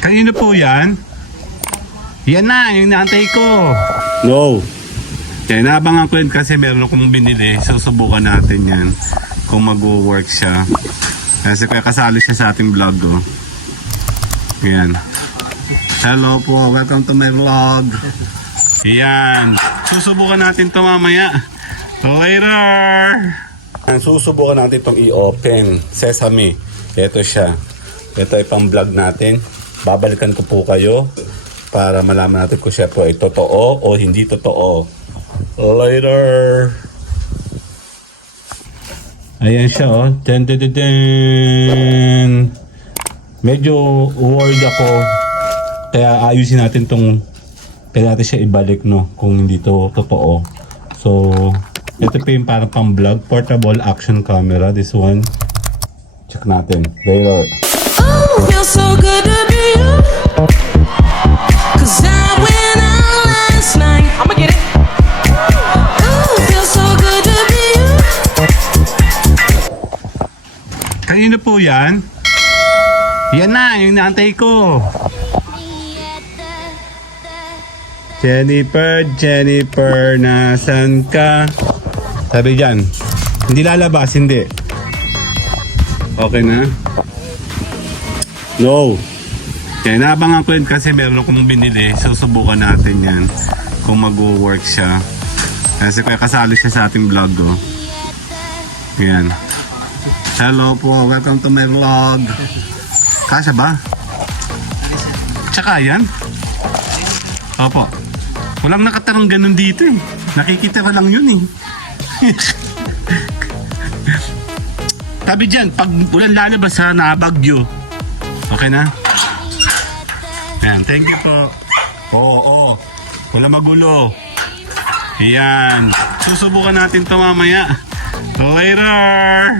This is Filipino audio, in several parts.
Kanino po yan? Yan na, yung naantay ko. No. Yan, naabangan ko yun kasi meron akong binili. Susubukan natin yan kung mag-work siya. Kasi kaya kasali siya sa ating vlog. Oh. Yan. Hello po, welcome to my vlog. Yan. Susubukan natin to mamaya. Later! Susubukan natin itong i-open. Sesame. Ito siya. Ito ay pang vlog natin. Babalikan ko po kayo para malaman natin kung siya po ay totoo o hindi totoo. Later! Ayan siya oh. Dun, dun, dun, dun. Medyo worried ako. Kaya ayusin natin tong kaya natin siya ibalik no kung hindi to totoo. So, ito pa yung parang pang vlog. Portable action camera. This one. Check natin. Later. Oh, feels so good Kanino po yan? Yan na, yung naantay ko. Jennifer, Jennifer, nasan ka? Sabi dyan, hindi lalabas, hindi. Okay na? No. Kaya naabangan ko yun kasi meron akong binili. Susubukan natin yan kung mag-work siya. Kasi kaya kasali siya sa ating vlog. Oh. Yan. Hello po, welcome to my vlog. Kasya ba? Tsaka yan? Opo. Walang nakatarang ganun dito eh. Nakikita ko lang yun eh. Sabi dyan, pag ulan lalabas sa nabagyo. Okay na? Ayan, thank you po. Oo, oo. Wala magulo. Ayan. Susubukan natin to mamaya. Later!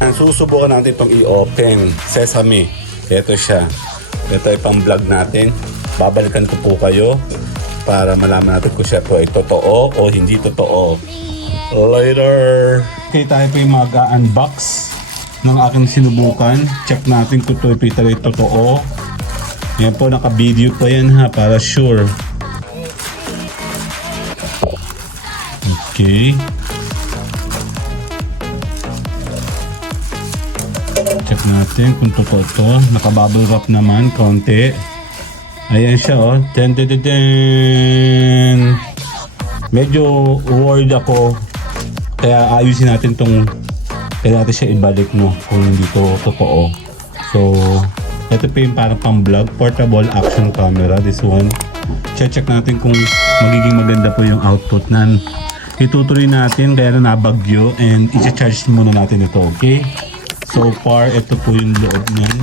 Ang susubukan natin itong i-open. Sesame. Ito siya. Ito ay pang vlog natin. Babalikan ko po kayo para malaman natin kung siya po ay totoo o hindi totoo. Later! Okay, tayo po yung mag-unbox ng aking sinubukan. Check natin kung ito ay totoo. Yan po, naka-video pa yan ha, para sure. Okay. Check natin kung totoo to. Naka-bubble wrap naman, konti. Ayan siya, oh. Ten, ten, ten, ten. Medyo worried ako. Kaya ayusin natin tong kaya natin siya ibalik, no? Kung hindi to totoo. So, ito pa yung parang pang vlog. Portable action camera. This one. Check natin kung magiging maganda po yung output nan. Itutuloy natin kaya na nabagyo and i-charge muna natin ito, okay? So far, ito po yung loob niyan.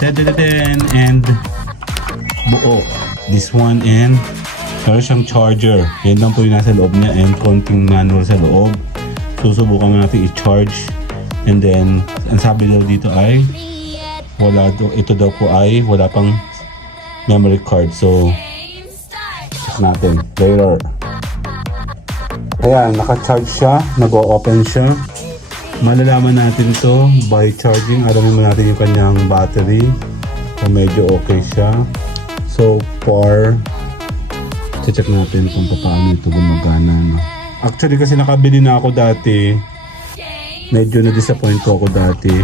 Tadadadan! And buo. This one and meron siyang charger. Yan lang po yung nasa loob niya and konting manual sa loob. Susubukan natin i-charge. And then, ang sabi daw dito ay wala daw, ito daw po ay wala pang memory card. So, check natin. Later. Ayan, naka-charge siya. Nag-o-open siya. Malalaman natin to by charging. Alamin mo natin yung kanyang battery. Kung medyo okay siya. So far, check natin kung paano ito gumagana. No? Actually, kasi nakabili na ako dati. Medyo na-disappoint ko ako dati.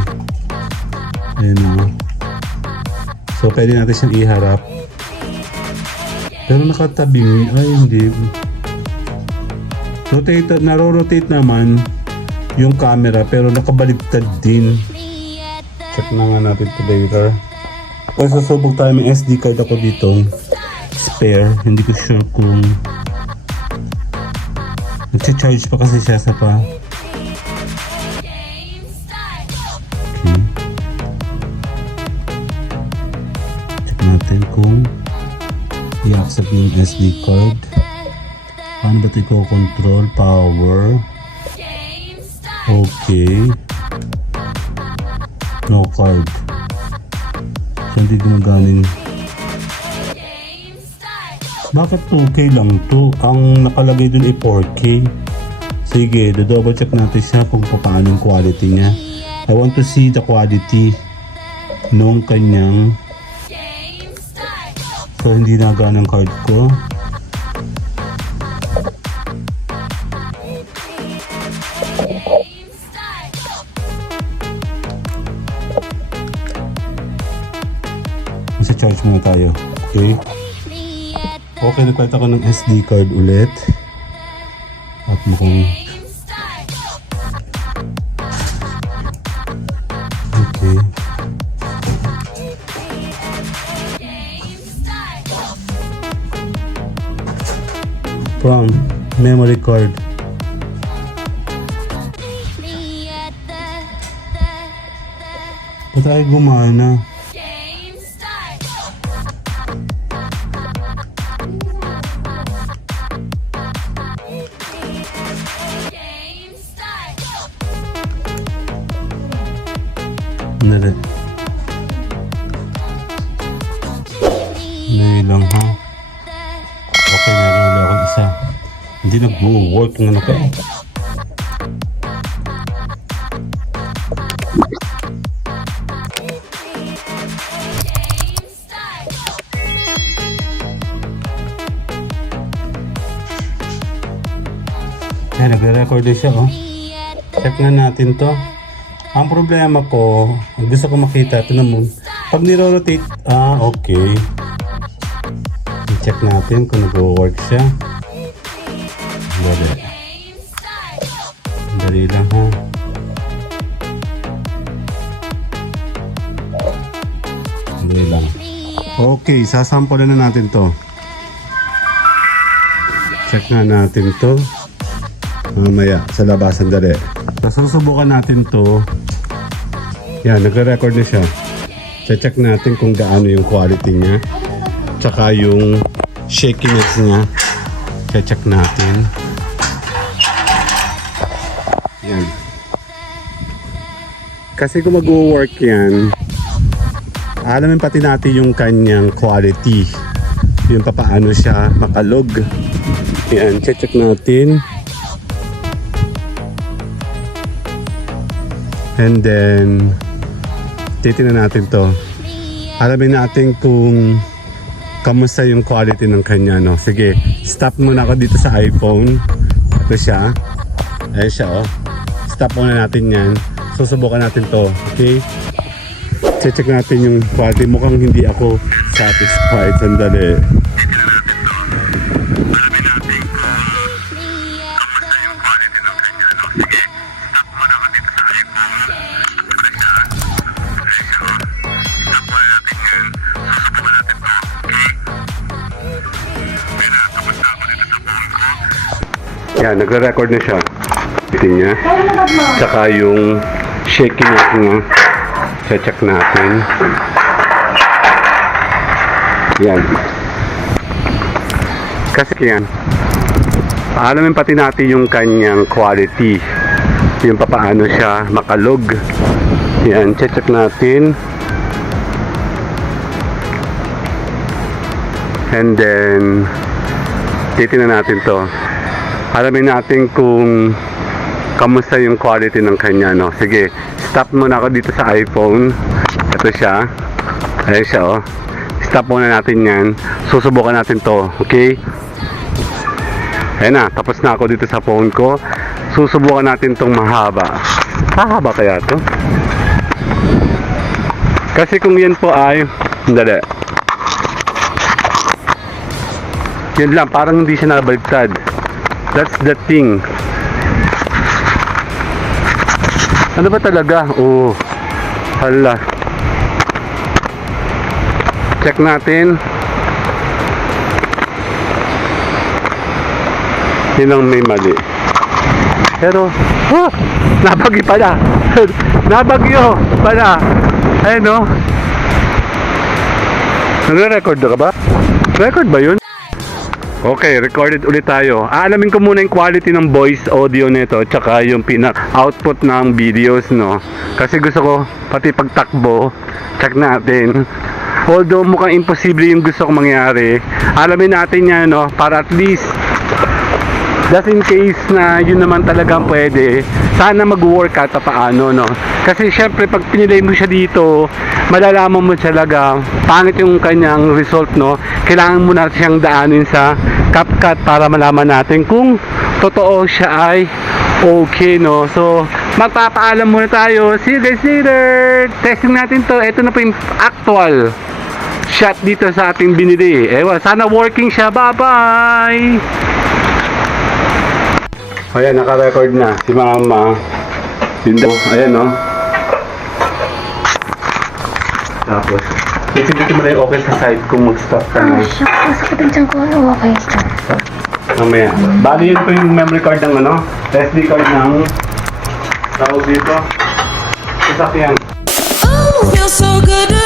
Ayan. So, pwede natin siyang iharap. Pero nakatabing, ay hindi. Rotate, naro-rotate naman yung camera pero nakabaligtad din. Check na nga natin ito later. Kung susubok tayo may SD card ako dito spare, hindi ko sure kung nagcha-charge pa kasi siya sa pa. Natin kung i-accept yung SD card. Paano ba ito i-control? Power. Okay. No card. So, hindi gumagana yung... Bakit 2K lang to? Ang nakalagay dun ay 4K. Sige, double check natin siya kung paano yung quality niya. I want to see the quality nung kanyang Pero hindi na ng card ko. Sa charge muna tayo. Okay? Okay, nagpalit ako ng SD card ulit. At mukhang... From memory card. Ba't tayo gumana? Nari. Hindi nag-work ng ano ka. Ayan, nagre-record siya oh. Check na natin to. Ang problema ko, gusto ko makita, ito naman, pag niro-rotate, ah, okay. I-check natin kung nag-work siya. Dali. Dali lang ha. Dali lang. Okay, sasampulan na natin to. Check na natin to. Mamaya, sa labasan dali. So, susubukan natin to. Yan, nagre-record na siya. Check natin kung gaano yung quality niya. Tsaka yung shakiness niya. Check natin. Kasi kung mag-work yan, alamin pati natin yung kanyang quality. Yung papaano siya makalog. Yan, check natin. And then, titingnan natin to. Alamin natin kung kamusta yung quality ng kanya, no? Sige, stop muna ako dito sa iPhone. Ito siya. Ayan siya, oh. Stop muna natin yan. Susubukan natin to, okay? Check natin yung quality. Mukhang hindi ako satisfied. Sandali. Yan, nagre-record na siya. Ito niya. Tsaka yung shakiness niya. Check natin. Yan. Kasi yan. Alamin pati natin yung kanyang quality. Yung papaano siya makalog. Yan, check natin. And then, titingnan natin to alamin natin kung kamusta yung quality ng kanya, no? Sige, stop muna ako dito sa iPhone. Ito siya. Ayan siya, oh. Stop muna natin yan. Susubukan natin to, okay? Ayan na, tapos na ako dito sa phone ko. Susubukan natin tong mahaba. Mahaba kaya to? Kasi kung yan po ay... Dali. Yan lang, parang hindi siya nabaliktad. That's the thing. Ano ba talaga? Oh. Hala. Check natin. Yun ang may mali. Pero, oh, nabagi pala. Nabagyo pala. Ayun no. Nagre-record ka ba? Record ba yun? Okay, recorded ulit tayo. Aalamin ko muna yung quality ng voice audio nito tsaka yung pina-output ng videos, no? Kasi gusto ko pati pagtakbo, check natin. Although mukhang imposible yung gusto kong mangyari, alamin natin yan, no? Para at least just in case na yun naman talagang pwede, sana mag-work at paano, no? Kasi syempre pag pinilay mo siya dito, malalaman mo talaga pangit yung kanyang result, no? Kailangan mo natin siyang daanin sa CapCut para malaman natin kung totoo siya ay okay, no? So, magpapaalam muna tayo. See you guys later! Testing natin to. Ito na po yung actual shot dito sa ating binili. Ewan, sana working siya. Bye-bye! Ayan, naka-record na si Mama. Daw, ayan no. Tapos, pipilitin mo na yung okay sa site kung mag-stop ka na. Shock, masakit ang tiyan ko. Ano, okay ito? Mamaya. Bali yun po yung memory card ng ano, SD card ng tawag dito. Sasakyan. Ooh, feels so good to